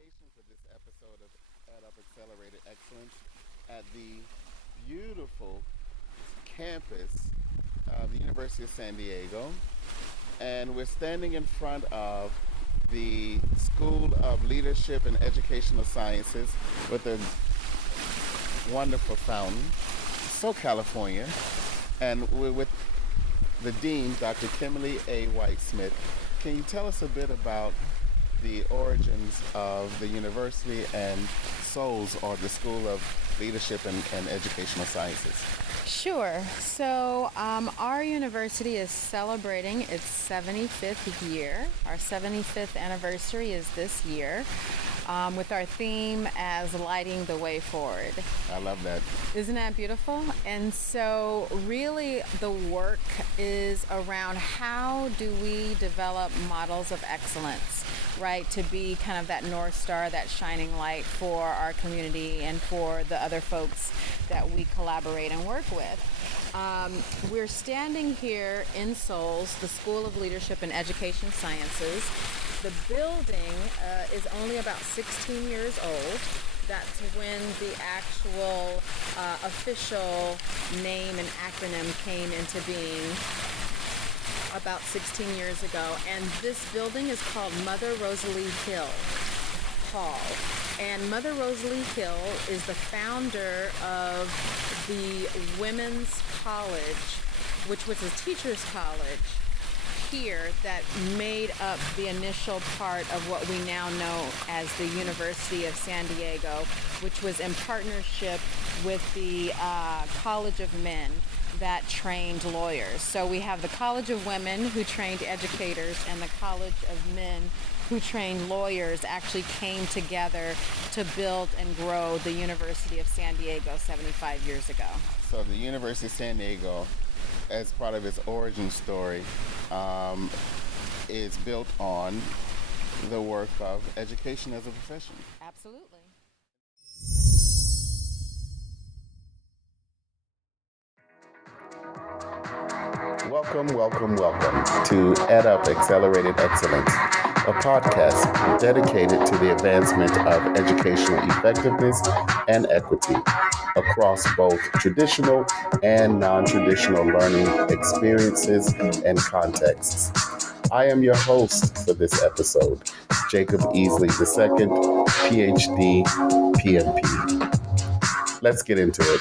location for this episode of Add Up Accelerated Excellence at the beautiful campus of the University of San Diego. And we're standing in front of the School of Leadership and Educational Sciences with a wonderful fountain. So California. And we're with the Dean, Dr. Kimberly A. White-Smith. Can you tell us a bit about the origins of the university and SOLS, or the School of Leadership and Educational Sciences? Sure. So our university is celebrating its 75th year. Our 75th anniversary is this year, with our theme as lighting the way forward. I love that. Isn't that beautiful? And so really the work is around how do we develop models of excellence, right, to be kind of that North Star, that shining light for our community and for the other folks that we collaborate and work with. We're standing here in SOLS, the School of Leadership and Education Sciences. The building is only about 16 years old. That's when the actual official name and acronym came into being about 16 years ago. And this building is called Mother Rosalie Hill Hall. And Mother Rosalie Hill is the founder of the Women's College, which was a teacher's college here that made up the initial part of what we now know as the University of San Diego, which was in partnership with the College of Men that trained lawyers. So we have the College of Women, who trained educators, and the College of Men, who trained lawyers, actually came together to build and grow the University of San Diego 75 years ago. So the University of San Diego, as part of its origin story, is built on the work of education as a profession. Absolutely. Welcome to Add Up Accelerated Excellence, a podcast dedicated to the advancement of educational effectiveness and equity across both traditional and non-traditional learning experiences and contexts. I am your host for this episode, Jacob Easley II, PhD, PMP. Let's get into it.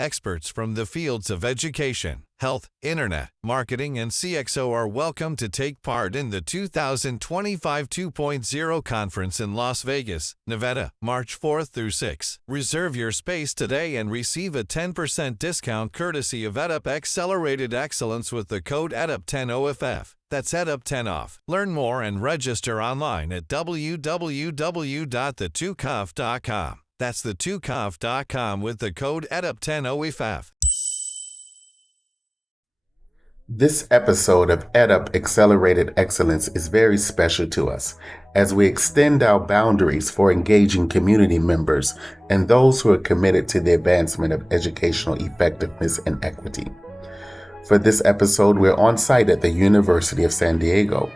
Experts from the fields of education, health, internet, marketing, and CXO are welcome to take part in the 2025 2.0 conference in Las Vegas, Nevada, March 4th through 6th. Reserve your space today and receive a 10% discount courtesy of EdUp Accelerated Excellence with the code EdUp10OFF. That's EdUp10OFF. Learn more and register online at www.the2conf.com. That's the2conf.com with the code EdUp10OFF. This episode of EdUp Accelerated Excellence is very special to us as we extend our boundaries for engaging community members and those who are committed to the advancement of educational effectiveness and equity. For this episode, we're on site at the University of San Diego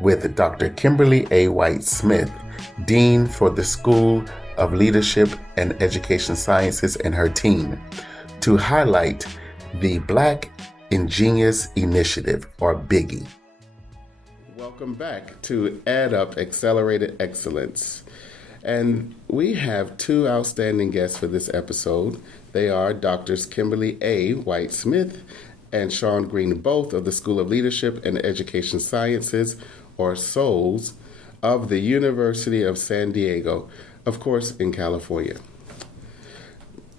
with Dr. Kimberly A. White-Smith, Dean for the School of Leadership and Education Sciences, and her team to highlight the Black InGenius Initiative, or BIGGIE. Welcome back to Add Up Accelerated Excellence. And we have two outstanding guests for this episode. They are Drs. Kimberly A. White-Smith and Sean Green, both of the School of Leadership and Education Sciences, or SOLS, of the University of San Diego, of course, in California.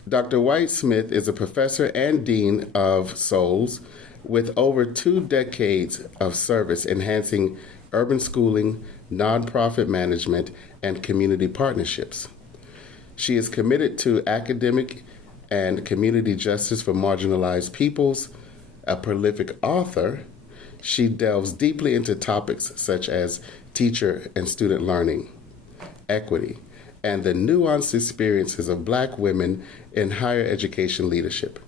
Dr. White-Smith is a professor and dean of SOLS with over 2 decades of service enhancing urban schooling, nonprofit management, and community partnerships. She is committed to academic and community justice for marginalized peoples. A prolific author, she delves deeply into topics such as teacher and student learning, equity, and the nuanced experiences of Black women in higher education leadership.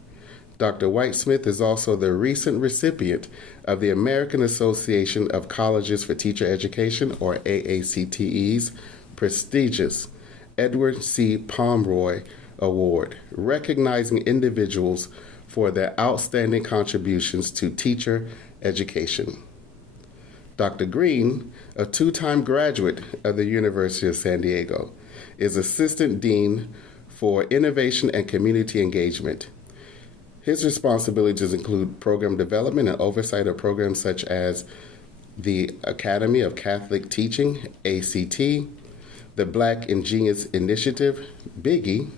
Dr. White-Smith is also the recent recipient of the American Association of Colleges for Teacher Education, or AACTE's prestigious Edward C. Pomeroy Award, recognizing individuals for their outstanding contributions to teacher education. Dr. Green, a two-time graduate of the University of San Diego, is Assistant Dean for Innovation and Community Engagement. His responsibilities include program development and oversight of programs such as the Academy of Catholic Teaching, ACT, the Black InGenius Initiative, Biggie,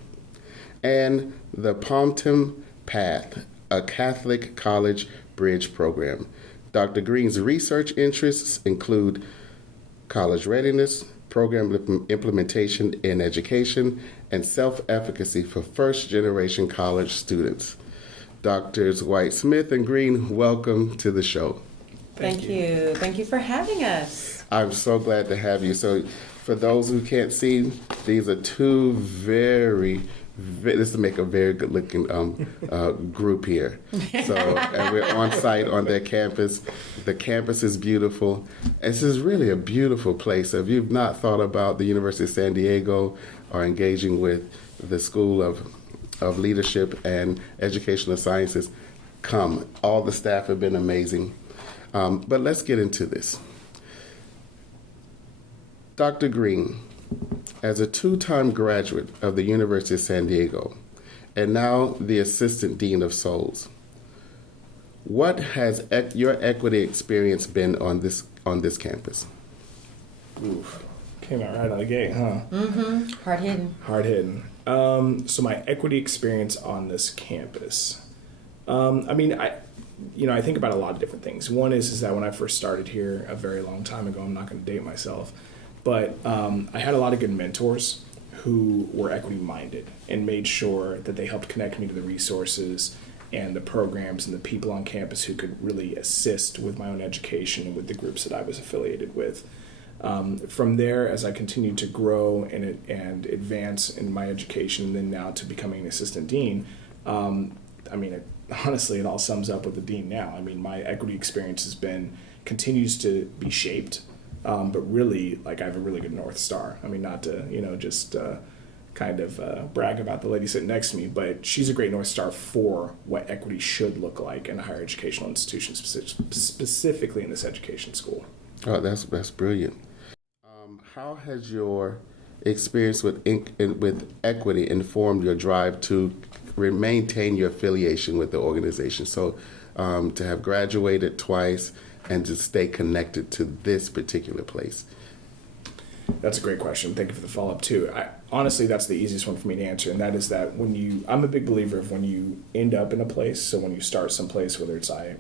and the Pompton Path, a Catholic college bridge program. Dr. Green's research interests include college readiness, program implementation in education, and self-efficacy for first-generation college students. Doctors White-Smith and Green, welcome to the show. Thank you. Thank you for having us. I'm so glad to have you. So for those who can't see, these are two this will make a very good looking group here. So and we're on site on their campus. The campus is beautiful. This is really a beautiful place. If you've not thought about the University of San Diego or engaging with the School of Leadership and Educational Sciences, come. All the staff have been amazing. But let's get into this. Dr. Green, as a two-time graduate of the University of San Diego and now the Assistant Dean of Souls, what has your equity experience been on this campus? Oof. Came out right out of the gate, huh? Mm-hmm. Hard hitting. So my equity experience on this campus. I think about a lot of different things. One is that when I first started here a very long time ago, I'm not going to date myself, but I had a lot of good mentors who were equity-minded and made sure that they helped connect me to the resources and the programs and the people on campus who could really assist with my own education and with the groups that I was affiliated with. From there, as I continued to grow and advance in my education, and then now to becoming an assistant dean, honestly, it all sums up with the dean now. I mean, my equity experience continues to be shaped, but really, I have a really good North Star. I mean, not to, just brag about the lady sitting next to me, but she's a great North Star for what equity should look like in a higher educational institution, specifically in this education school. Oh, that's brilliant. How has your experience with equity informed your drive to maintain your affiliation with the organization? So to have graduated twice and to stay connected to this particular place? That's a great question. Thank you for the follow-up, too. Honestly, that's the easiest one for me to answer, and that is that I'm a big believer of when you end up in a place, so when you start someplace, whether it's I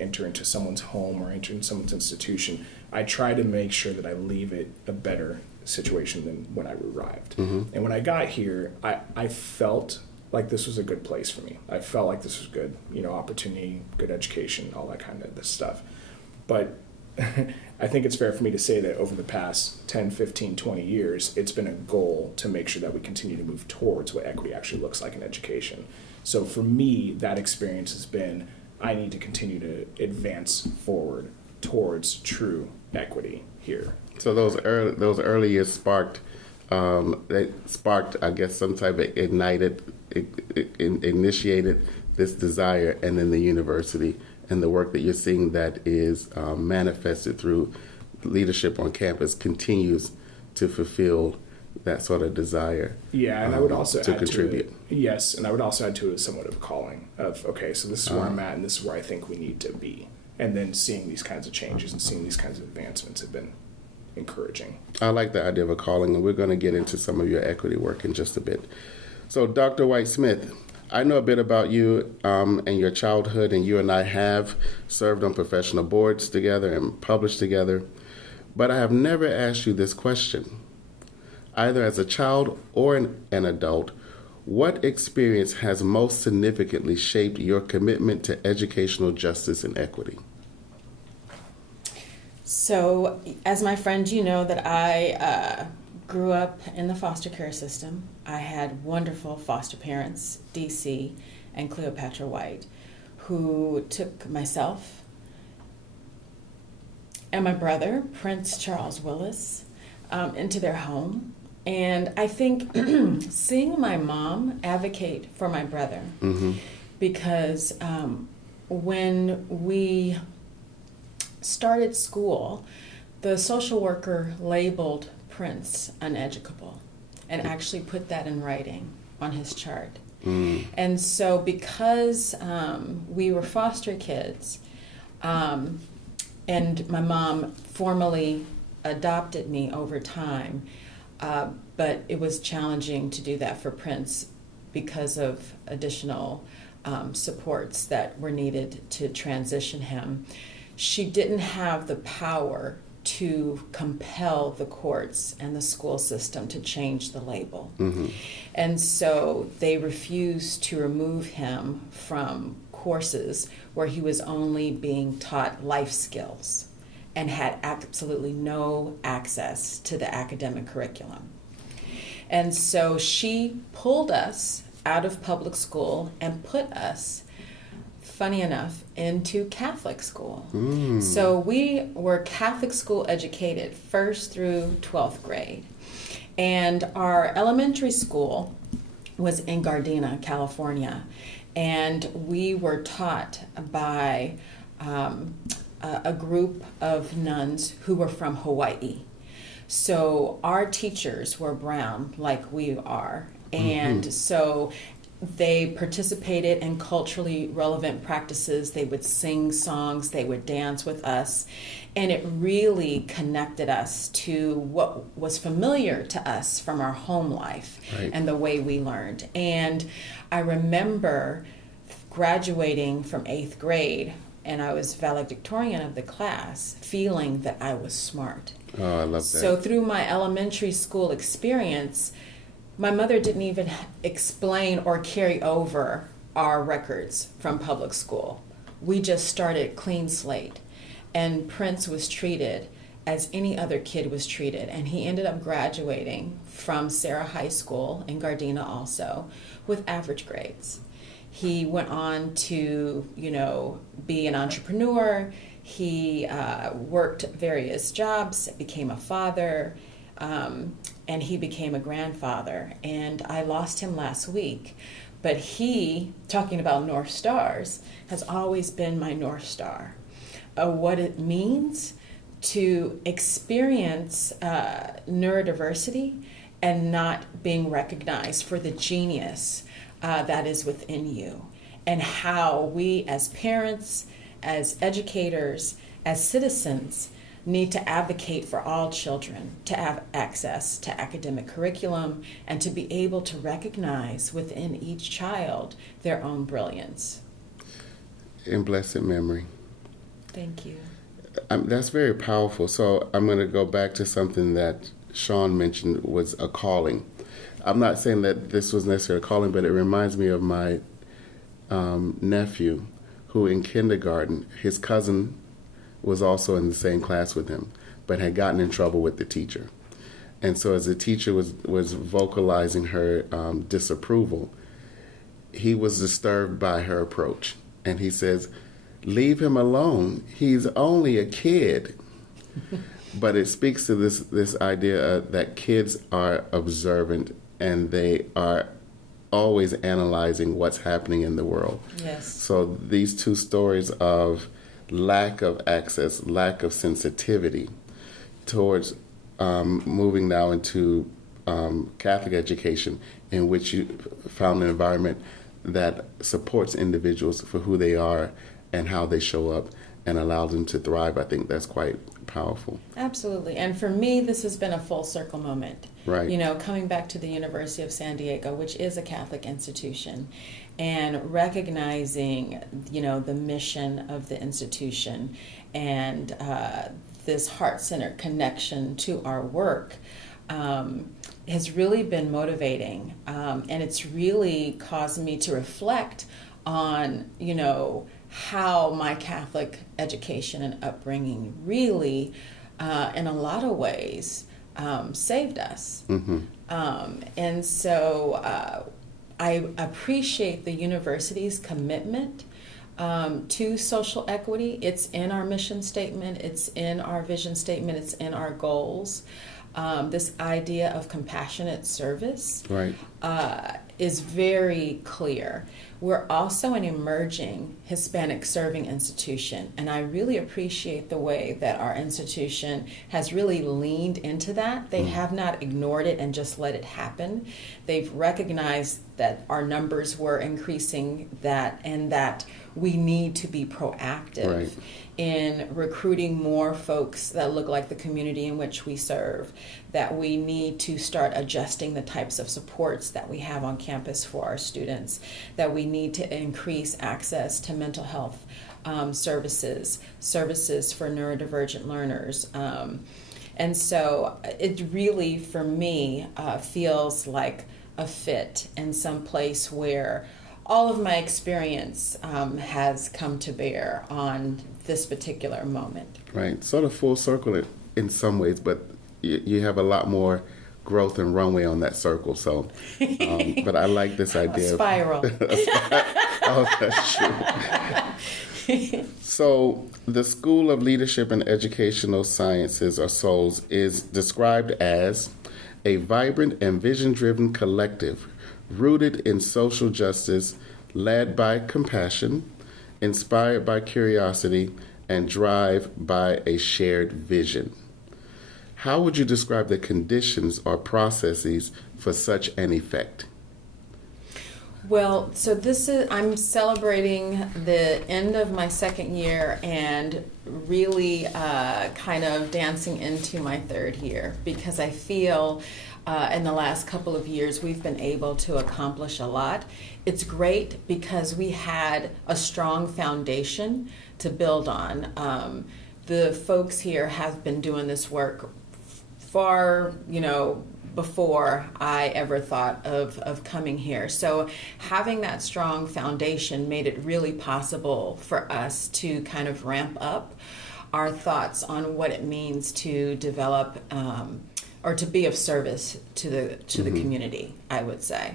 enter into someone's home or enter into someone's institution, I try to make sure that I leave it a better situation than when I arrived. Mm-hmm. And when I got here, I felt like this was a good place for me. I felt like this was good, opportunity, good education, all that kind of stuff. But I think it's fair for me to say that over the past 10, 15, 20 years, it's been a goal to make sure that we continue to move towards what equity actually looks like in education. So for me, that experience has been, I need to continue to advance forward towards true equity here. So those early years sparked, I guess, some type of initiated this desire, and then the university and the work that you're seeing that is manifested through leadership on campus continues to fulfill that sort of desire. Yeah, and I would also to add contribute. To it, yes, and I would also add to it somewhat of a calling of, okay, so this is where I'm at and this is where I think we need to be. And then seeing these kinds of changes and seeing these kinds of advancements have been encouraging. I like the idea of a calling, and we're going to get into some of your equity work in just a bit. So Dr. White-Smith, I know a bit about you and your childhood, and you and I have served on professional boards together and published together, but I have never asked you this question. Either as a child or an adult, what experience has most significantly shaped your commitment to educational justice and equity? So, as my friend, you know that I grew up in the foster care system. I had wonderful foster parents, DC and Cleopatra White, who took myself and my brother, Prince Charles Willis, into their home. And I think seeing my mom advocate for my brother, because when we started school, the social worker labeled Prince uneducable and actually put that in writing on his chart. And so because we were foster kids, and my mom formally adopted me over time, but it was challenging to do that for Prince because of additional supports that were needed to transition him. She didn't have the power to compel the courts and the school system to change the label. And so they refused to remove him from courses where he was only being taught life skills and had absolutely no access to the academic curriculum. And so she pulled us out of public school and put us, funny enough, into Catholic school. So we were Catholic school educated, 1st through 12th grade. And our elementary school was in Gardena, California. And we were taught by a group of nuns who were from Hawaii. So our teachers were brown, like we are. And so they participated in culturally relevant practices. They would sing songs, they would dance with us, and it really connected us to what was familiar to us from our home life and the way we learned. And I remember graduating from 8th grade, and I was valedictorian of the class, feeling that I was smart. Oh, I love that. So through my elementary school experience, my mother didn't even explain or carry over our records from public school. We just started clean slate. And Prince was treated as any other kid was treated. And he ended up graduating from Sarah High School in Gardena also with average grades. He went on to, be an entrepreneur. He worked various jobs, became a father, and he became a grandfather. And I lost him last week. But he, talking about North Stars, has always been my North Star. What it means to experience neurodiversity and not being recognized for the genius that is within you, and how we as parents, as educators, as citizens need to advocate for all children to have access to academic curriculum and to be able to recognize within each child their own brilliance. In blessed memory. Thank you. That's very powerful. So I'm going to go back to something that Sean mentioned was a calling. I'm not saying that this was necessarily a calling, but it reminds me of my nephew who in kindergarten, his cousin was also in the same class with him, but had gotten in trouble with the teacher. And so as the teacher was vocalizing her disapproval, he was disturbed by her approach. And he says, "Leave him alone. He's only a kid." But it speaks to this idea that kids are observant and they are always analyzing what's happening in the world. Yes. So these two stories of lack of access, lack of sensitivity towards moving now into Catholic education, in which you found an environment that supports individuals for who they are and how they show up and allows them to thrive. I think that's quite powerful. Absolutely. And for me, this has been a full circle moment. Right. Coming back to the University of San Diego, which is a Catholic institution, and recognizing, the mission of the institution and this heart-centered connection to our work has really been motivating. And it's really caused me to reflect on, how my Catholic education and upbringing really, in a lot of ways, saved us. And so I appreciate the university's commitment to social equity. It's in our mission statement, it's in our vision statement, it's in our goals. This idea of compassionate service is very clear. We're also an emerging Hispanic serving institution, and I really appreciate the way that our institution has really leaned into that. They have not ignored it and just let it happen. They've recognized that our numbers were increasing, and that we need to be proactive in recruiting more folks that look like the community in which we serve, that we need to start adjusting the types of supports that we have on campus for our students, that we need to increase access to mental health services for neurodivergent learners. And so it really, for me, feels like a fit in some place where all of my experience has come to bear on this particular moment. Right, sort of full circle in some ways, but you have a lot more growth and runway on that circle. So, but I like this idea. A spiral. Oh, that's true. So, the School of Leadership and Educational Sciences, or SOLS, is described as a vibrant and vision-driven collective rooted in social justice, led by compassion, inspired by curiosity, and drive by a shared vision. How would you describe the conditions or processes for such an effect? Well, so I'm celebrating the end of my second year and really kind of dancing into my third year, because I feel in the last couple of years we've been able to accomplish a lot. It's great because we had a strong foundation to build on. The folks here have been doing this work far, before I ever thought of coming here. So having that strong foundation made it really possible for us to kind of ramp up our thoughts on what it means to develop or to be of service to the community, I would say.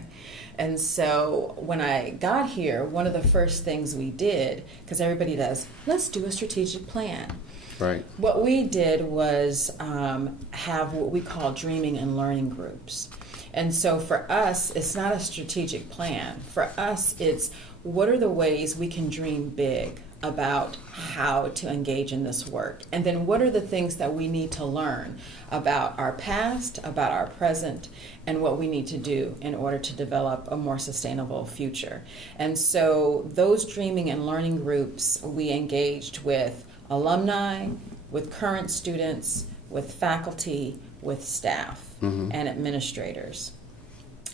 And so when I got here, one of the first things we did, because everybody does, let's do a strategic plan. Right. What we did was have what we call dreaming and learning groups. And so for us, it's not a strategic plan. For us, it's what are the ways we can dream big about how to engage in this work? And then what are the things that we need to learn about our past, about our present, and what we need to do in order to develop a more sustainable future? And so those dreaming and learning groups, we engaged with alumni, with current students, with faculty, with staff, and administrators.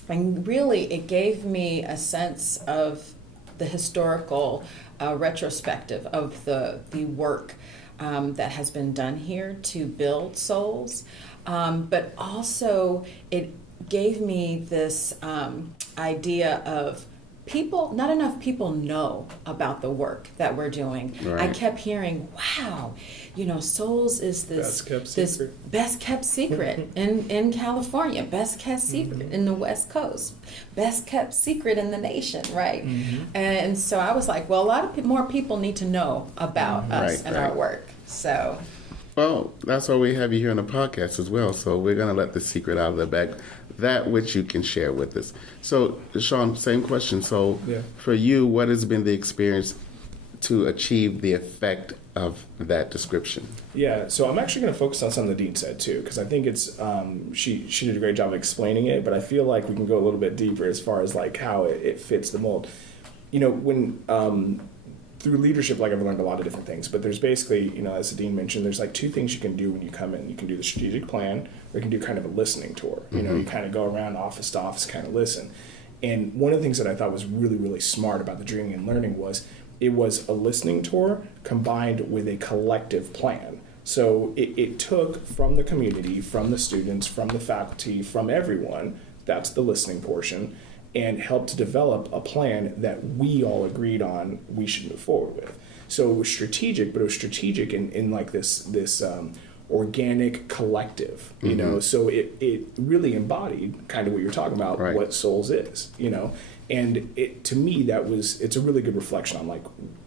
And really, it gave me a sense of the historical retrospective of the work that has been done here to build souls, but also it gave me this idea of not enough people know about the work that we're doing. Right. I kept hearing, wow, Souls is this best kept secret in California, best kept secret in the West Coast, best kept secret in the nation, right? And so I was like, well, a lot of more people need to know about us and our work. So. Well, that's why we have you here on the podcast as well. So we're going to let the secret out of the bag, that which you can share with us. So, Sean, same question. So for you, what has been the experience to achieve the effect of that description? Yeah, so I'm actually going to focus on something the dean said too, because I think it's she did a great job of explaining it, but I feel like we can go a little bit deeper as far as like how it fits the mold. When through leadership, like I've learned a lot of different things, but there's basically, as the dean mentioned, there's like two things you can do when you come in. You can do the strategic plan, or you can do kind of a listening tour. You kind of go around office to office, kind of listen. And one of the things that I thought was really, really smart about the dreaming and learning was it was a listening tour combined with a collective plan. So it took from the community, from the students, from the faculty, from everyone, that's the listening portion, and helped to develop a plan that we all agreed on we should move forward with. So it was strategic, but it was strategic in like this organic collective, you know, so it really embodied kind of what you're talking about, Right. what Souls is, you know, and it, to me, it's a really good reflection on like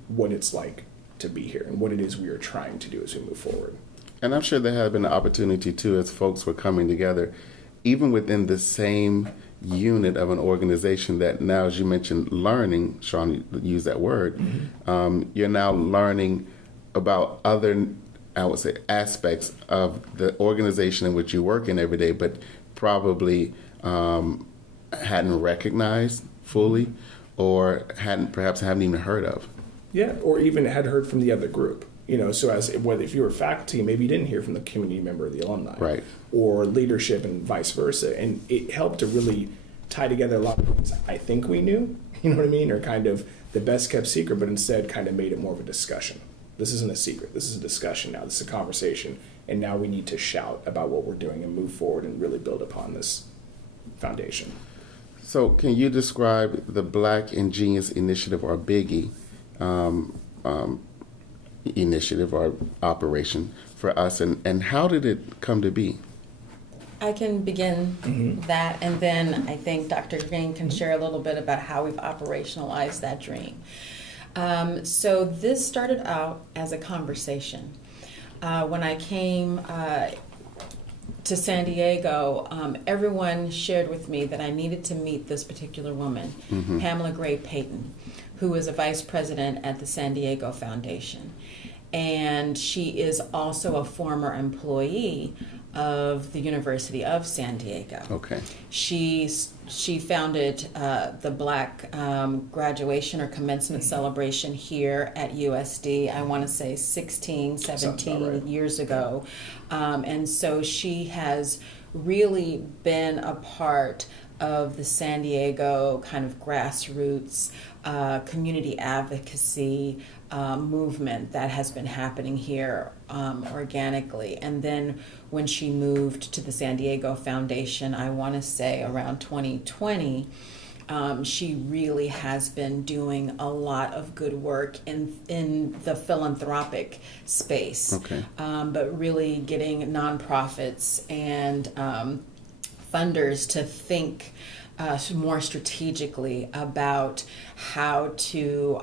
what it's like to be here and what it is we are trying to do as we move forward. And I'm sure there had been an opportunity too, as folks were coming together, even within the same unit of an organization, that now, as you mentioned, learning, Sean used that word, you're now learning about other, I would say, aspects of the organization in which you work in every day, but probably hadn't recognized fully, or perhaps haven't even heard of. Yeah, or even had heard from the other group. You know, so as whether if you were faculty, maybe you didn't hear from the community member or the alumni, Right. or leadership and vice versa. And it helped to really tie together a lot of things I think we knew, you know what I mean, or kind of the best kept secret, but instead kind of made it more of a discussion. This isn't a secret. This is a discussion now. This is a conversation. And now we need to shout about what we're doing and move forward and really build upon this foundation. So can you describe the Black InGenius Initiative, or Biggie, initiative or operation for us, and how did it come to be? I can begin that, and then I think Dr. Green can share a little bit about how we've operationalized that dream. So this started out as a conversation. When I came to San Diego, everyone shared with me that I needed to meet this particular woman, Pamela Gray Payton, who is a vice president at the San Diego Foundation. And she is also a former employee of the University of San Diego. Okay. She founded the Black graduation or commencement celebration here at USD, I want to say 16, 17 right. years ago. And so she has really been a part of the San Diego kind of grassroots community advocacy movement that has been happening here organically. And then when she moved to the San Diego Foundation, I want to say around 2020, she really has been doing a lot of good work in the philanthropic space, Okay. but really getting nonprofits and funders to think more strategically about how to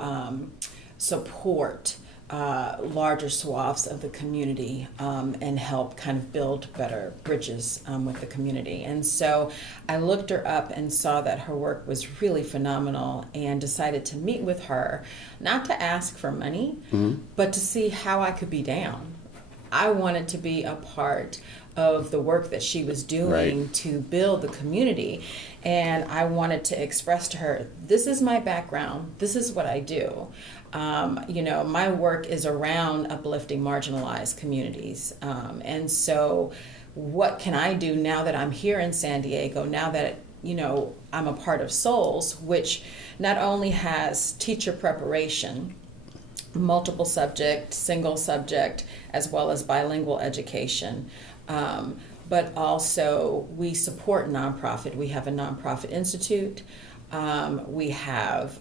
support larger swaths of the community and help kind of build better bridges with the community. And so I looked her up and saw that her work was really phenomenal and decided to meet with her, not to ask for money, but to see how I could be down. I wanted to be a part of the work that she was doing Right. to build the community. And I wanted to express to her, this is my background, this is what I do. You know, my work is around uplifting marginalized communities. And so what can I do now that I'm here in San Diego, now that, you know, I'm a part of Souls, which not only has teacher preparation, multiple subject, single subject, as well as bilingual education. But also we support nonprofit. We have a nonprofit institute. We have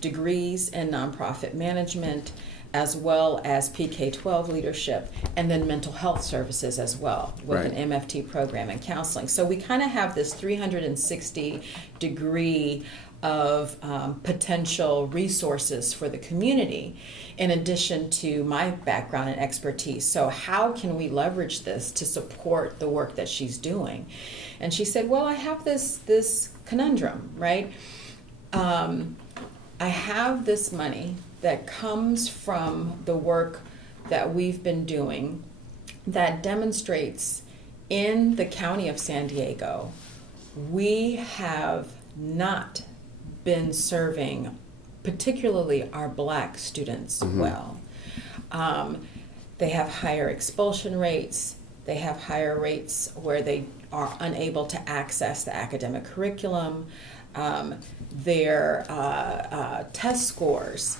degrees in nonprofit management, as well as PK-12 leadership, and then mental health services as well, with Right. an MFT program and counseling. So we kind of have this 360 degree of potential resources for the community, in addition to my background and expertise. So how can we leverage this to support the work that she's doing? And she said, well, I have this conundrum, right? I have this money that comes from the work that we've been doing that demonstrates in the county of San Diego, we have not been serving particularly our Black students well. They have higher expulsion rates. They have higher rates where they are unable to access the academic curriculum. Their test scores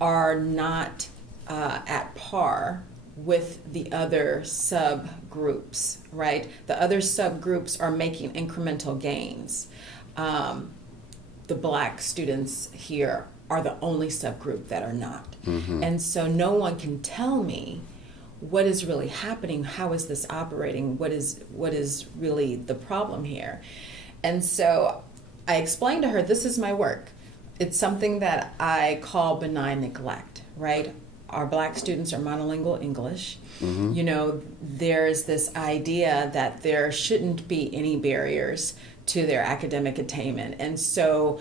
are not at par with the other subgroups, right? The other subgroups are making incremental gains. The Black students here are the only subgroup that are not. And so no one can tell me what is really happening? How is this operating? What is really the problem here? And so I explained to her, this is my work. It's something that I call benign neglect, right? Our Black students are monolingual English. You know, there's this idea that there shouldn't be any barriers to their academic attainment. And so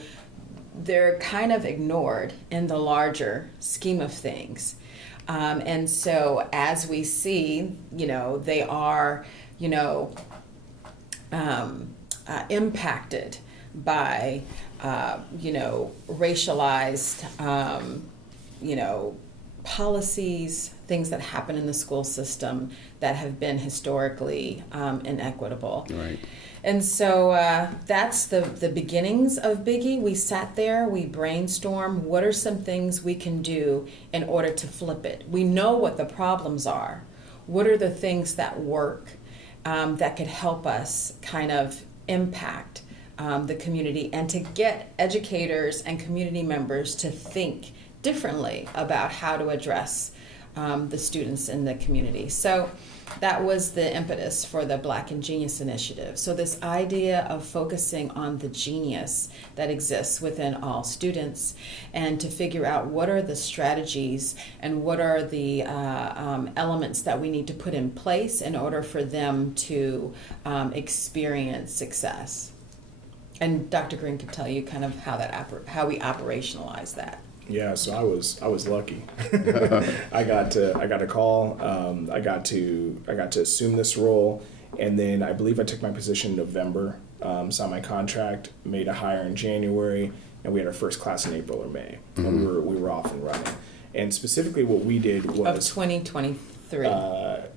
they're kind of ignored in the larger scheme of things. And so as we see, you know, they are, you know, impacted by, you know, racialized, you know, policies, things that happen in the school system that have been historically inequitable. Right. And so that's the beginnings of Biggie. We sat there, we brainstormed, what are some things we can do in order to flip it? We know what the problems are. What are the things that work that could help us kind of impact the community and to get educators and community members to think differently about how to address the students in the community. So that was the impetus for the Black InGenius initiative. So this idea of focusing on the genius that exists within all students and to figure out what are the strategies and what are the elements that we need to put in place in order for them to experience success. And Dr. Green could tell you kind of how we operationalize that. Yeah, so I was lucky. I got a call. I got to assume this role, and then I believe I took my position in November. Signed my contract, made a hire in January, and we had our first class in April or May. And we were off and running. And specifically, what we did was of 2023.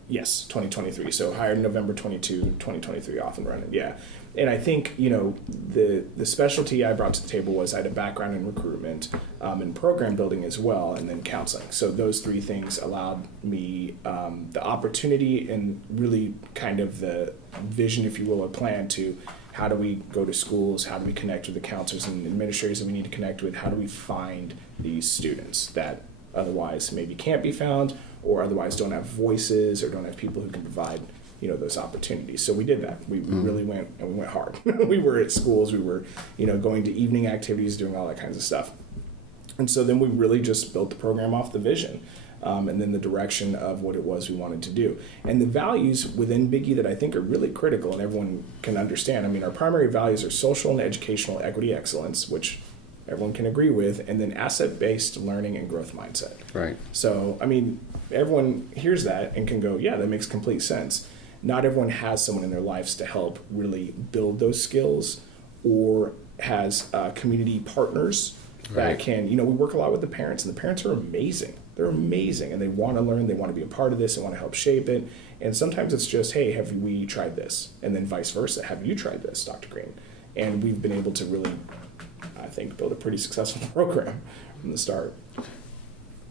Yes, 2023. So hired November 22, 2023, off and running. Yeah. And I think, you know, the specialty I brought to the table was I had a background in recruitment and program building as well, and then counseling. So those three things allowed me the opportunity and really kind of the vision, if you will, or plan to how do we go to schools, how do we connect with the counselors and administrators that we need to connect with, how do we find these students that otherwise maybe can't be found or otherwise don't have voices or don't have people who can provide, you know, those opportunities. So we did that. We really went, and we went hard. We were at schools, we were, you know, going to evening activities, doing all that kinds of stuff. And so then we really just built the program off the vision and then the direction of what it was we wanted to do. And the values within Biggie that I think are really critical and everyone can understand. I mean, our primary values are social and educational equity excellence, which everyone can agree with, and then asset-based learning and growth mindset. Right. So, I mean, everyone hears that and can go, yeah, that makes complete sense. Not everyone has someone in their lives to help really build those skills or has community partners that can, you know, we work a lot with the parents, and the parents are amazing. They're amazing, and they want to learn, they want to be a part of this, they want to help shape it. And sometimes it's just, hey, have we tried this? And then vice versa, have you tried this, Dr. Green? And we've been able to really, I think, build a pretty successful program from the start.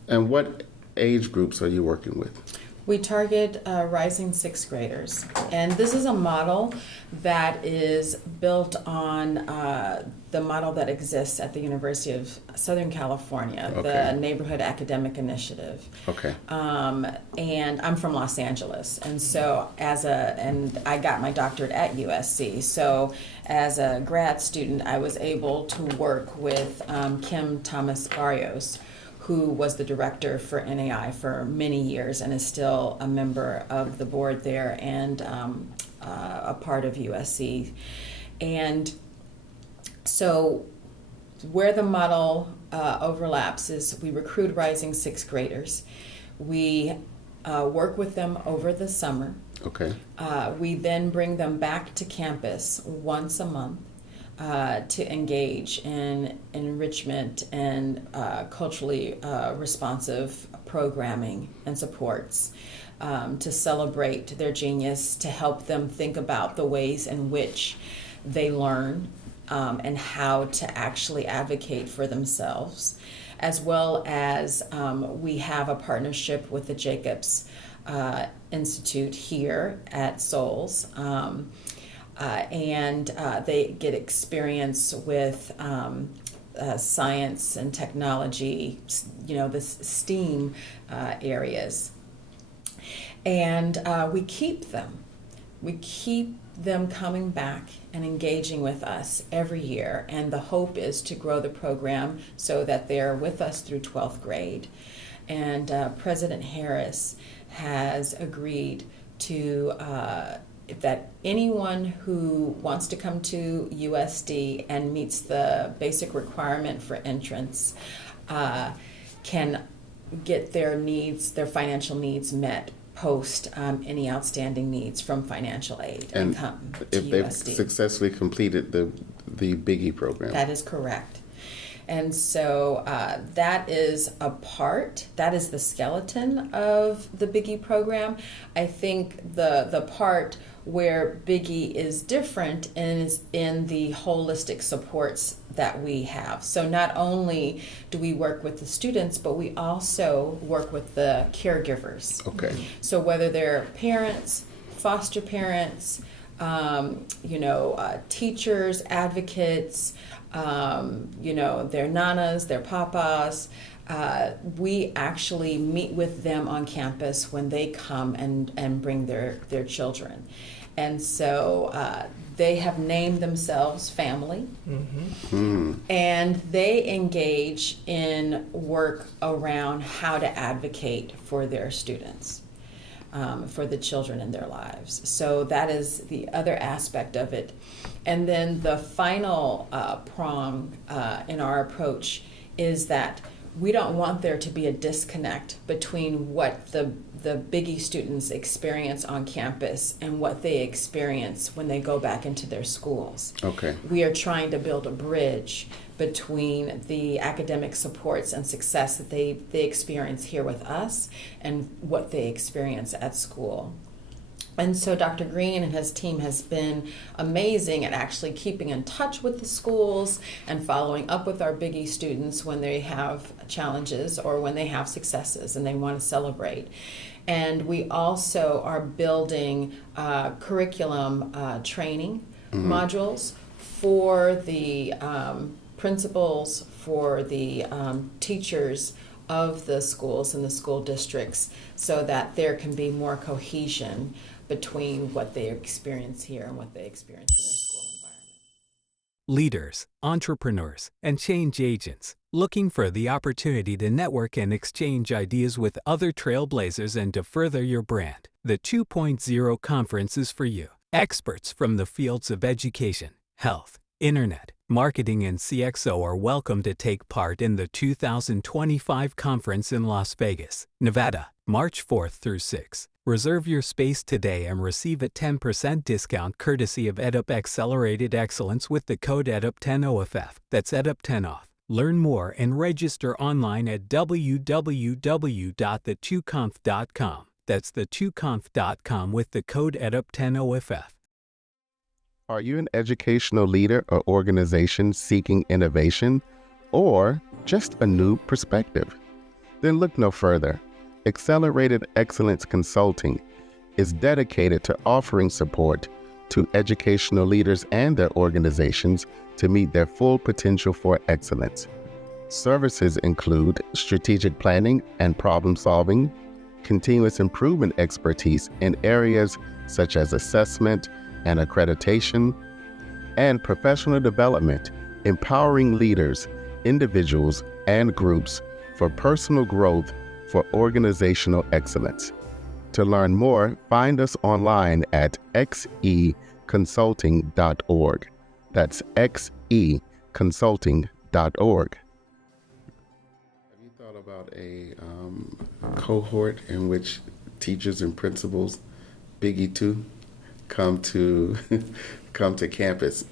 And what age groups are you working with? We target rising sixth graders, and this is a model that is built on the model that exists at the University of Southern California, the Neighborhood Academic Initiative. Okay. And I'm from Los Angeles, and so and I got my doctorate at USC. So as a grad student, I was able to work with Kim Thomas Barrios, who was the director for NAI for many years and is still a member of the board there and a part of USC. And so where the model overlaps is we recruit rising sixth graders. We work with them over the summer. Okay. We then bring them back to campus once a month. To engage in enrichment and culturally responsive programming and supports, to celebrate their genius, to help them think about the ways in which they learn and how to actually advocate for themselves, as well as we have a partnership with the Jacobs Institute here at Souls. And they get experience with science and technology, you know, the STEAM areas. And we keep them. We keep them coming back and engaging with us every year. And the hope is to grow the program so that they're with us through 12th grade. And President Harris has agreed to that anyone who wants to come to USD and meets the basic requirement for entrance can get their needs, their financial needs met post any outstanding needs from financial aid and come to if they've USD. successfully completed the Biggie program. That is correct. And so that is the skeleton of the Biggie program. I think the part where Biggie is different is in the holistic supports that we have. So not only do we work with the students, but we also work with the caregivers. Okay. So whether they're parents, foster parents, teachers, advocates, their nanas, their papas, we actually meet with them on campus when they come and bring their children. And so they have named themselves family, and they engage in work around how to advocate for their students, for the children in their lives. So that is the other aspect of it. And then the final prong in our approach is that we don't want there to be a disconnect between what the Biggie students experience on campus and what they experience when they go back into their schools. Okay. We are trying to build a bridge between the academic supports and success that they experience here with us and what they experience at school. And so Dr. Green and his team has been amazing at actually keeping in touch with the schools and following up with our Biggie students when they have challenges or when they have successes and they want to celebrate. And we also are building curriculum training modules for the principals, for the teachers of the schools and the school districts, so that there can be more cohesion between what they experience here and what they experience in their school environment. Leaders, entrepreneurs, and change agents looking for the opportunity to network and exchange ideas with other trailblazers and to further your brand. The 2.0 conference is for you. Experts from the fields of education, health, internet, marketing, and CXO are welcome to take part in the 2025 conference in Las Vegas, Nevada, March 4th through 6th. Reserve your space today and receive a 10% discount courtesy of EdUp Accelerated Excellence with the code EdUp10OFF. That's EdUp10OFF. Learn more and register online at www.the2conf.com. That's the2conf.com with the code EdUp10OFF. Are you an educational leader or organization seeking innovation or just a new perspective? Then look no further. Accelerated Excellence Consulting is dedicated to offering support to educational leaders and their organizations to meet their full potential for excellence. Services include strategic planning and problem solving, continuous improvement expertise in areas such as assessment and accreditation, and professional development, empowering leaders, individuals, and groups for personal growth for organizational excellence. To learn more, find us online at xeconsulting.org. That's xeconsulting.org. Have you thought about a cohort in which teachers and principals, Biggie 2, come to campus?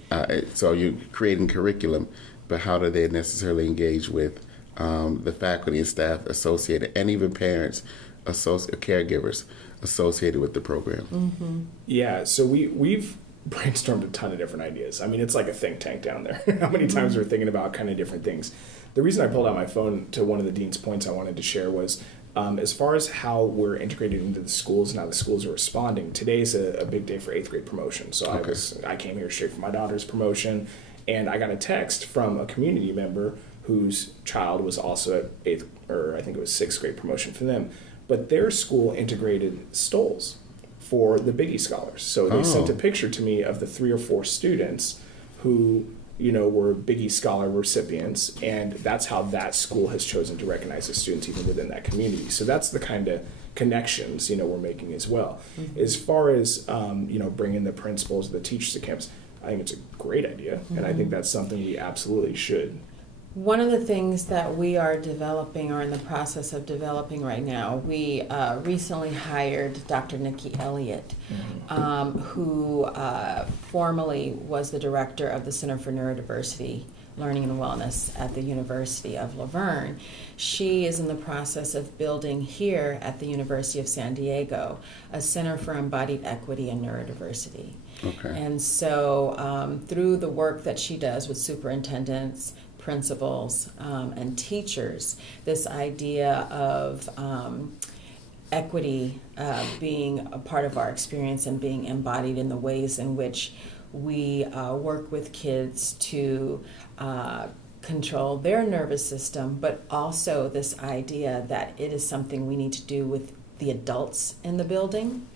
So you're creating curriculum, but how do they necessarily engage with the faculty and staff associated, and even parents, caregivers associated with the program? Yeah, so we've brainstormed a ton of different ideas. I mean, it's like a think tank down there. How many times we're thinking about kind of different things. The reason I pulled out my phone to one of the dean's points I wanted to share was as far as how we're integrated into the schools and how the schools are responding. Today's a big day for 8th grade promotion. So Okay. I came here straight from my daughter's promotion, and I got a text from a community member whose child was also at 8th, or I think it was 6th grade promotion for them. but their school integrated stoles for the Biggie scholars. So they sent a picture to me of the 3 or 4 students who, were Biggie Scholar recipients, and that's how that school has chosen to recognize the students even within that community. So that's the kind of connections, we're making as well. Mm-hmm. As far as, bringing the principals, the teachers to campus, I think it's a great idea, and I think that's something we absolutely should. One of the things that we are developing, or in the process of developing right now, we recently hired Dr. Nikki Elliott, who formerly was the director of the Center for Neurodiversity, Learning and Wellness at the University of Laverne. She is in the process of building here at the University of San Diego a Center for Embodied Equity and Neurodiversity. Okay. And so through the work that she does with superintendents, principals, and teachers, this idea of equity being a part of our experience and being embodied in the ways in which we work with kids to control their nervous system, but also this idea that it is something we need to do with the adults in the building.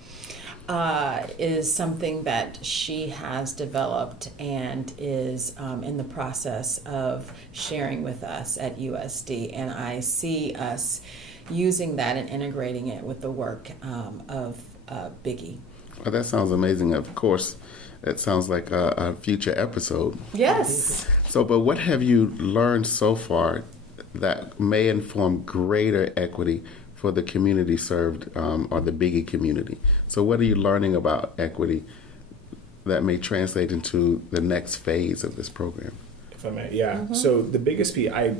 Is something that she has developed and is in the process of sharing with us at USD. And I see us using that and integrating it with the work of Biggie. Well, that sounds amazing. Of course, it sounds like a future episode. Yes. So, but what have you learned so far that may inform greater equity for the community served, or the Biggie community? So what are you learning about equity that may translate into the next phase of this program? If I may, yeah. Mm-hmm. So the biggest piece, I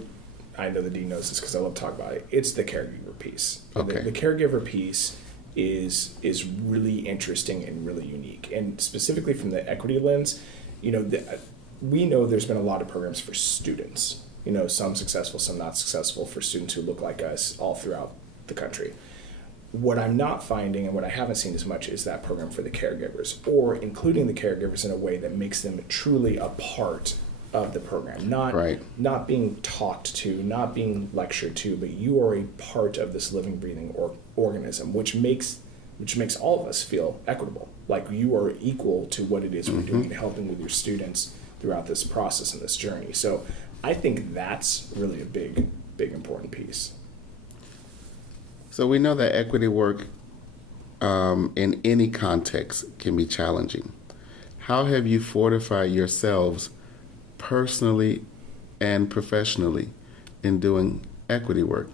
know the dean knows this because I love to talk about it, it's the caregiver piece. Okay. The caregiver piece is really interesting and really unique. And specifically from the equity lens, we know there's been a lot of programs for students, some successful, some not successful, for students who look like us all throughout the country. What I'm not finding, and what I haven't seen as much, is that program for the caregivers, or including the caregivers in a way that makes them truly a part of the program, not being talked to, not being lectured to, but you are a part of this living, breathing organism, which makes all of us feel equitable, like you are equal to what it is we're doing and helping with your students throughout this process and this journey. So I think that's really a big important piece. So we know that equity work in any context can be challenging. How have you fortified yourselves personally and professionally in doing equity work?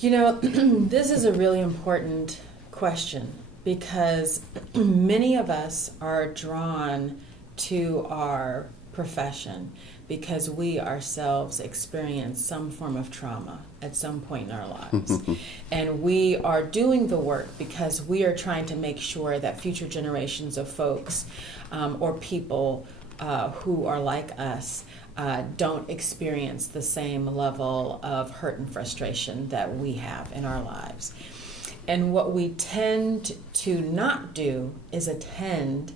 This is a really important question because many of us are drawn to our profession because we ourselves experience some form of trauma at some point in our lives. And we are doing the work because we are trying to make sure that future generations of folks or people who are like us don't experience the same level of hurt and frustration that we have in our lives. And what we tend to not do is attend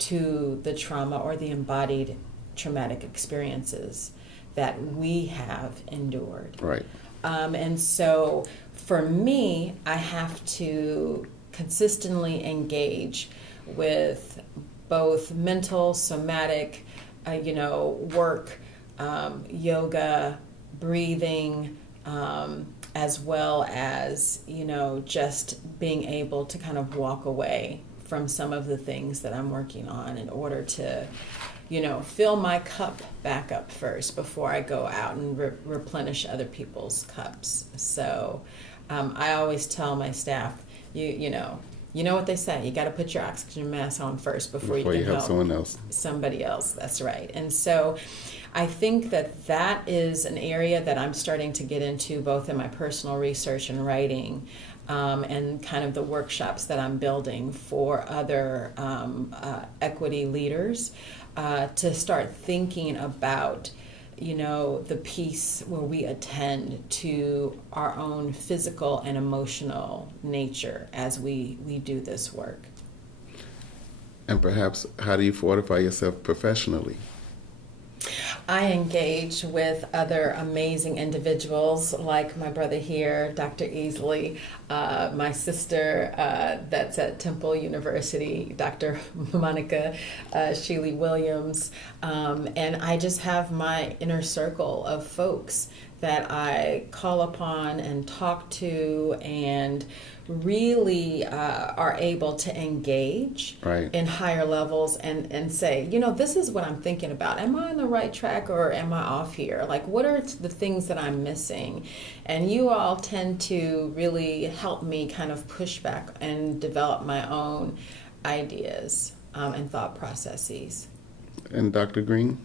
to the trauma or the embodied traumatic experiences that we have endured. Right. And so for me, I have to consistently engage with both mental, somatic, work, yoga, breathing, as well as, just being able to kind of walk away from some of the things that I'm working on in order to, fill my cup back up first before I go out and replenish other people's cups. So I always tell my staff, you know what they say, you got to put your oxygen mask on first before you can help somebody else. That's right. And so I think that is an area that I'm starting to get into both in my personal research and writing, and kind of the workshops that I'm building for other equity leaders to start thinking about, the piece where we attend to our own physical and emotional nature as we do this work. And perhaps, how do you fortify yourself professionally? I engage with other amazing individuals like my brother here, Dr. Easley, my sister that's at Temple University, Dr. Monica Sheely Williams, and I just have my inner circle of folks that I call upon and talk to and really are able to engage in higher levels and say, this is what I'm thinking about. Am I on the right track or am I off here? Like, what are the things that I'm missing? And you all tend to really help me kind of push back and develop my own ideas and thought processes. And Dr. Green?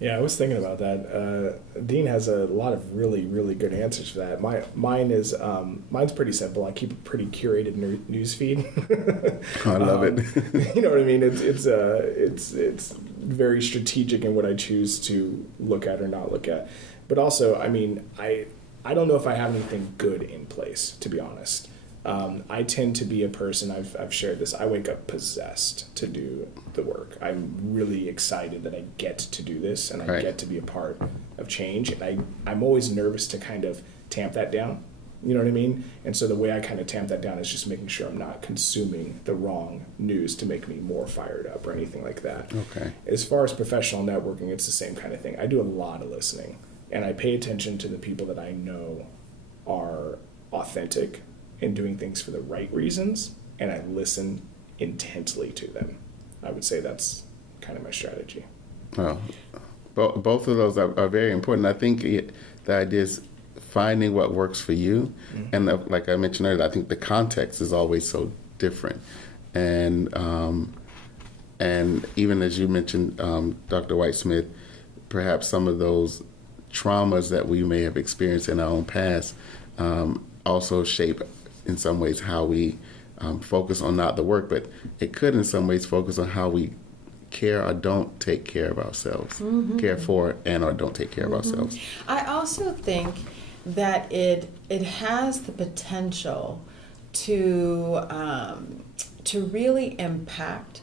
Yeah, I was thinking about that. Dean has a lot of really, really good answers for that. Mine's pretty simple. I keep a pretty curated news feed. I love it. You know what I mean? It's very strategic in what I choose to look at or not look at. But also, I mean, I don't know if I have anything good in place, to be honest. I tend to be a person, I've shared this, I wake up possessed to do the work. I'm really excited that I get to do this and I get to be a part of change. And I'm always nervous to kind of tamp that down. You know what I mean? And so the way I kind of tamp that down is just making sure I'm not consuming the wrong news to make me more fired up or anything like that. Okay. As far as professional networking, it's the same kind of thing. I do a lot of listening and I pay attention to the people that I know are authentic and doing things for the right reasons, and I listen intensely to them. I would say that's kind of my strategy. Well, both of those are very important. I think the idea is finding what works for you, and like I mentioned earlier, I think the context is always so different. And even as you mentioned, Dr. White-Smith, perhaps some of those traumas that we may have experienced in our own past also shape in some ways how we focus on not the work, but it could in some ways focus on how we care or don't take care of ourselves, care for and or don't take care of ourselves. I also think that it has the potential to really impact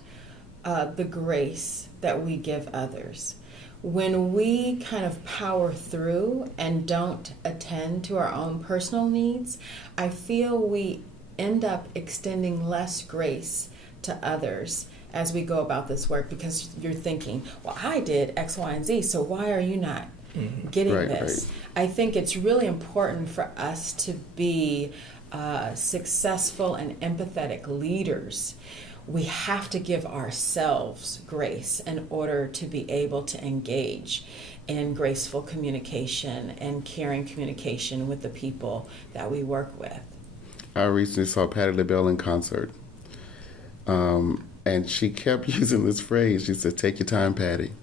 the grace that we give others. When we kind of power through and don't attend to our own personal needs, I feel we end up extending less grace to others as we go about this work, because you're thinking, well, I did X, Y, and Z, so why are you not getting this? I think it's really important for us to be successful and empathetic leaders. We have to give ourselves grace in order to be able to engage in graceful communication and caring communication with the people that we work with. I recently saw Patti LaBelle in concert, and she kept using this phrase. She said, "Take your time, Patti,"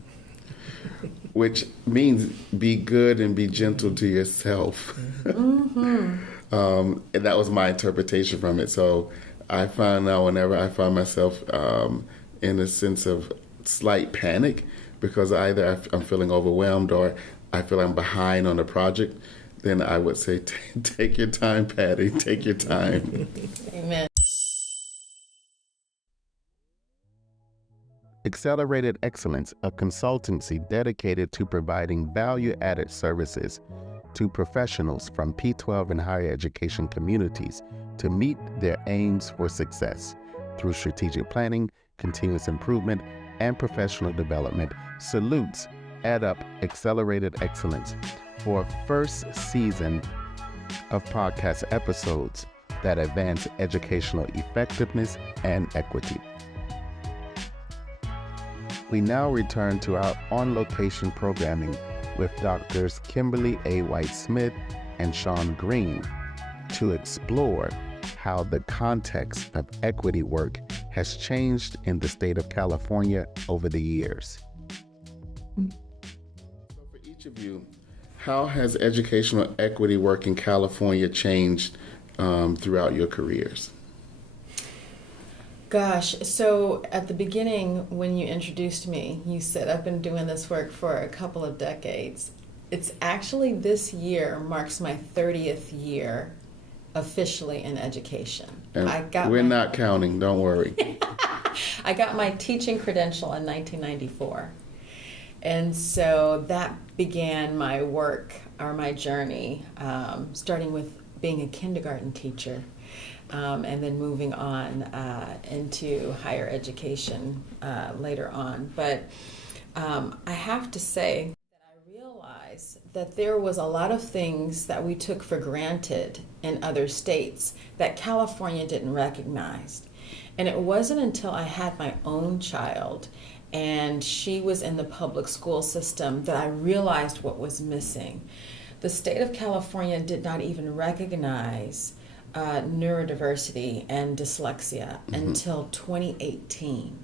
which means be good and be gentle to yourself. And that was my interpretation from it. So I find now whenever I find myself in a sense of slight panic because either I'm feeling overwhelmed or I feel I'm behind on a project, then I would say, take your time, Patti, take your time. Amen. Accelerated Excellence, a consultancy dedicated to providing value-added services to professionals from P-12 and higher education communities to meet their aims for success through strategic planning, continuous improvement, and professional development, salutes EdUp Accelerated Excellence for a first season of podcast episodes that advance educational effectiveness and equity. We now return to our on-location programming with Drs. Kimberly A. White-Smith and Sean Green to explore how the context of equity work has changed in the state of California over the years. So for each of you, how has educational equity work in California changed throughout your careers? Gosh, so at the beginning when you introduced me, you said I've been doing this work for a couple of decades. It's actually this year marks my 30th year officially in education. And we're not counting, don't worry. I got my teaching credential in 1994. And so that began my work or my journey, starting with being a kindergarten teacher. And then moving on into higher education later on. But I have to say that I realized that there was a lot of things that we took for granted in other states that California didn't recognize. And it wasn't until I had my own child and she was in the public school system that I realized what was missing. The state of California did not even recognize neurodiversity and dyslexia until 2018.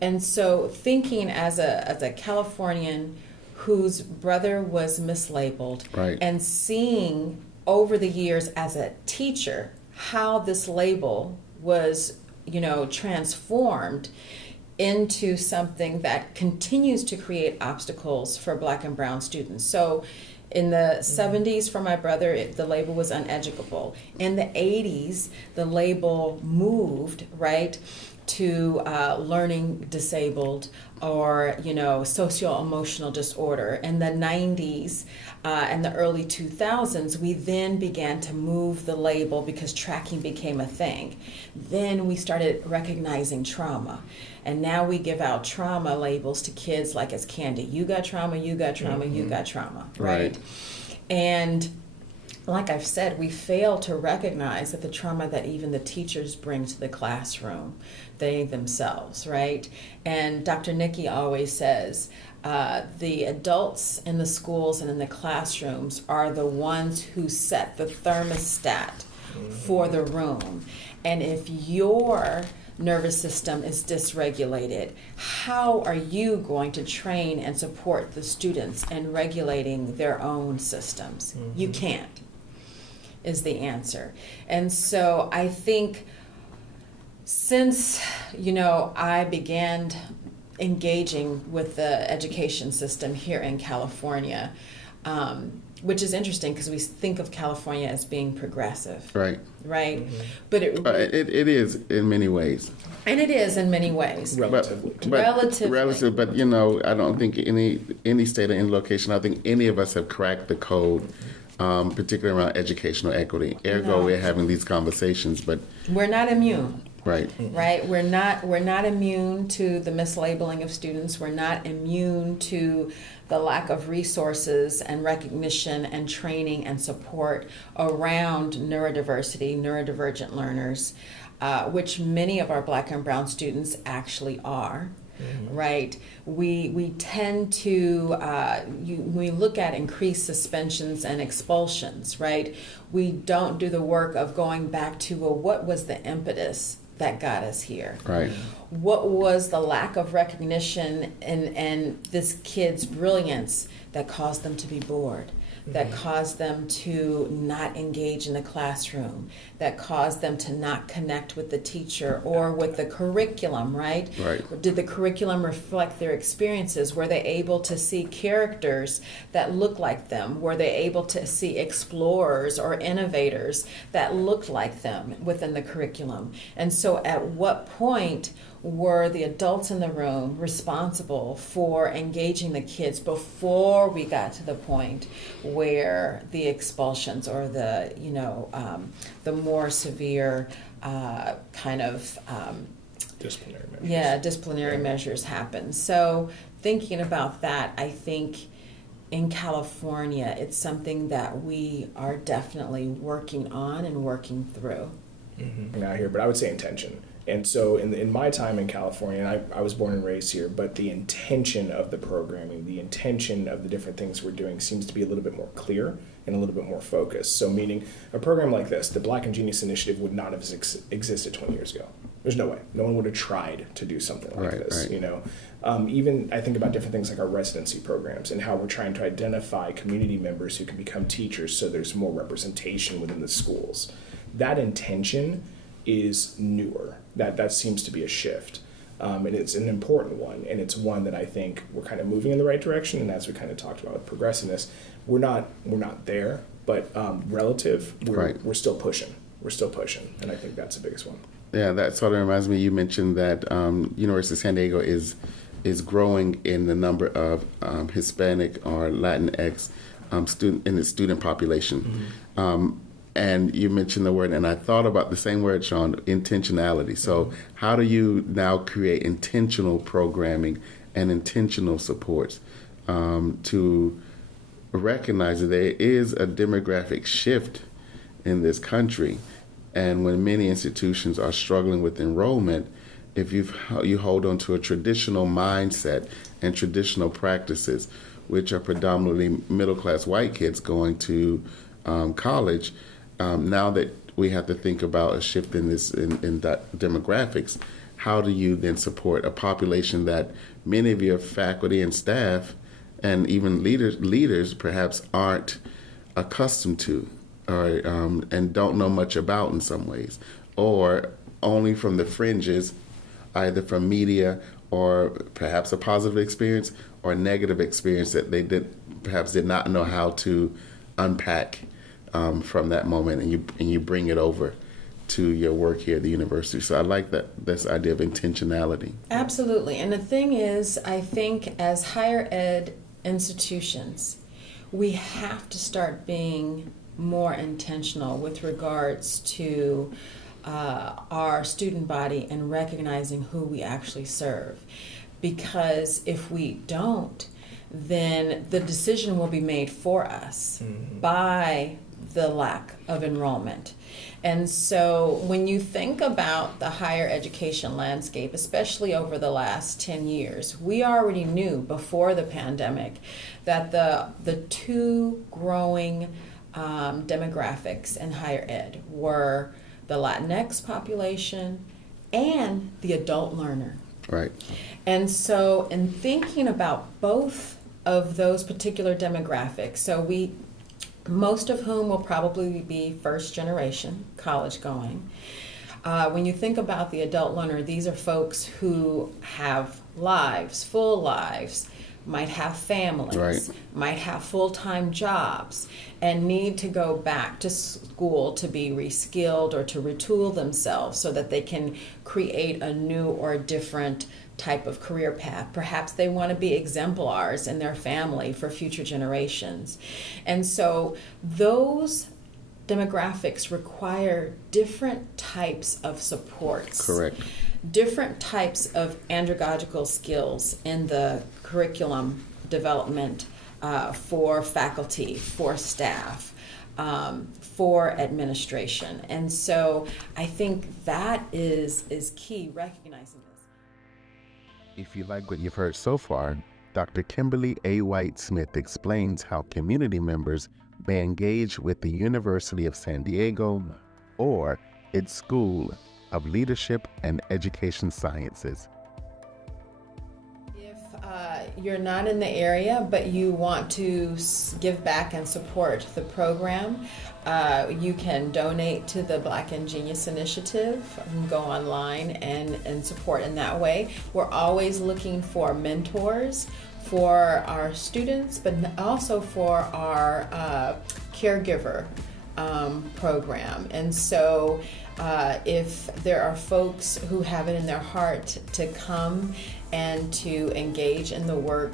And so thinking as a Californian whose brother was mislabeled, Right. and seeing over the years as a teacher how this label was, transformed into something that continues to create obstacles for Black and brown students. So in the 70s, for my brother, the label was uneducable. In the 80s, the label moved, right, to learning disabled or, socio-emotional disorder. In the 90s and the early 2000s, we then began to move the label because tracking became a thing. Then we started recognizing trauma. And now we give out trauma labels to kids like it's candy. You got trauma, you got trauma, you got trauma, right? And like I've said, we fail to recognize that the trauma that even the teachers bring to the classroom, they themselves, right? And Dr. Nikki always says, the adults in the schools and in the classrooms are the ones who set the thermostat for the room. And if your nervous system is dysregulated, how are you going to train and support the students in regulating their own systems? You can't, is the answer. And so I think since, I began engaging with the education system here in California, which is interesting because we think of California as being progressive. Right. Right? But it is in many ways. And it is in many ways. Relatively. Relative, but I don't think any state or any location, I think any of us have cracked the code, particularly around educational equity. Ergo, we're having these conversations, but we're not immune. Right. Right. We're not immune to the mislabeling of students. We're not immune to the lack of resources and recognition and training and support around neurodiversity, neurodivergent learners, which many of our Black and brown students actually are. Right. We tend to, we look at increased suspensions and expulsions, right? We don't do the work of going back to, well, what was the impetus that got us here? Right. What was the lack of recognition and this kid's brilliance that caused them to be bored? That caused them to not engage in the classroom, that caused them to not connect with the teacher or with the curriculum, right? Right. Did the curriculum reflect their experiences? Were they able to see characters that looked like them? Were they able to see explorers or innovators that looked like them within the curriculum? And so at what point were the adults in the room responsible for engaging the kids before we got to the point where the expulsions or the more severe Disciplinary measures. Yeah, disciplinary measures happen. So thinking about that, I think in California, it's something that we are definitely working on and working through. Out here, but I would say intention. And so in my time in California, and I was born and raised here, but the intention of the programming, the intention of the different things we're doing seems to be a little bit more clear and a little bit more focused. So meaning a program like this, the Black InGenius initiative would not have existed 20 years ago. There's no way. No one would have tried to do something like this, Even I think about different things like our residency programs and how we're trying to identify community members who can become teachers so there's more representation within the schools. That intention is newer. That seems to be a shift. And it's an important one, and it's one that I think we're kind of moving in the right direction. And as we kind of talked about with progressiveness, we're not there, but relative, we're still pushing. We're still pushing, and I think that's the biggest one. Yeah, that sort of reminds me. You mentioned that University of San Diego is is growing in the number of Hispanic or Latinx student in its student population. And you mentioned the word, and I thought about the same word, Sean, intentionality. So how do you now create intentional programming and intentional supports to recognize that there is a demographic shift in this country? And when many institutions are struggling with enrollment, if you hold on to a traditional mindset and traditional practices, which are predominantly middle-class white kids going to college, now that we have to think about a shift in demographics, how do you then support a population that many of your faculty and staff and even leaders perhaps aren't accustomed to, or and don't know much about in some ways, or only from the fringes, either from media or perhaps a positive experience or a negative experience that they did not know how to unpack from that moment, and you bring it over to your work here at the university. So I like this idea of intentionality. Absolutely. And the thing is, I think as higher ed institutions, we have to start being more intentional with regards to our student body and recognizing who we actually serve. Because if we don't, then the decision will be made for us by the lack of enrollment. And so when you think about the higher education landscape, especially over the last 10 years, we already knew before the pandemic that the two growing demographics in higher ed were the Latinx population and the adult learner. Right. And so in thinking about both of those particular demographics, so most of whom will probably be first generation college going. When you think about the adult learner, these are folks who have lives, full lives, might have families, right, might have full-time jobs, and need to go back to school to be reskilled or to retool themselves so that they can create a new or different type of career path. Perhaps they want to be exemplars in their family for future generations. And so those demographics require different types of supports. Correct. Different types of andragogical skills in the curriculum development for faculty, for staff, for administration. And so I think that is key, recognizing this. If you like what you've heard so far, Dr. Kimberly A. White-Smith explains how community members may engage with the University of San Diego or its School of Leadership and Education Sciences. If you're not in the area, but you want to give back and support the program, you can donate to the Black InGenius initiative. You can go online and support in that way. We're always looking for mentors for our students, but also for our caregiver program. And so if there are folks who have it in their heart to come and to engage in the work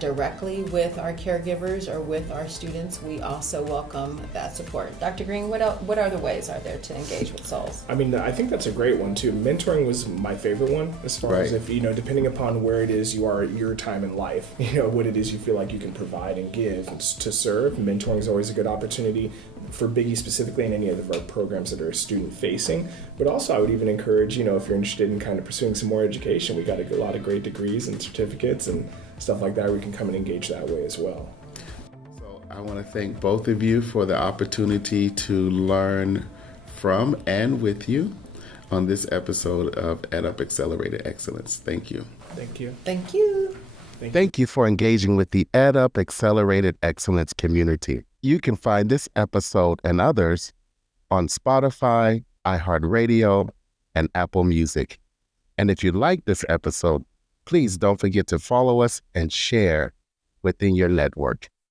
directly with our caregivers or with our students, we also welcome that support. Dr. Green, what other ways are there to engage with souls? I mean, I think that's a great one too. Mentoring was my favorite one, as far as if, depending upon where it is you are at your time in life, what it is you feel like you can provide and give to serve. Mentoring is always a good opportunity for Biggie specifically, and any of our programs that are student facing. But also I would even encourage, if you're interested in kind of pursuing some more education, we got a lot of great degrees and certificates and stuff like that. We can come and engage that way as well. So I want to thank both of you for the opportunity to learn from and with you on this episode of EdUp Accelerated Excellence. Thank you. Thank you. Thank you. Thank you for engaging with the EdUp Accelerated Excellence community. You can find this episode and others on Spotify, iHeartRadio, and Apple Music. And if you like this episode, please don't forget to follow us and share within your network.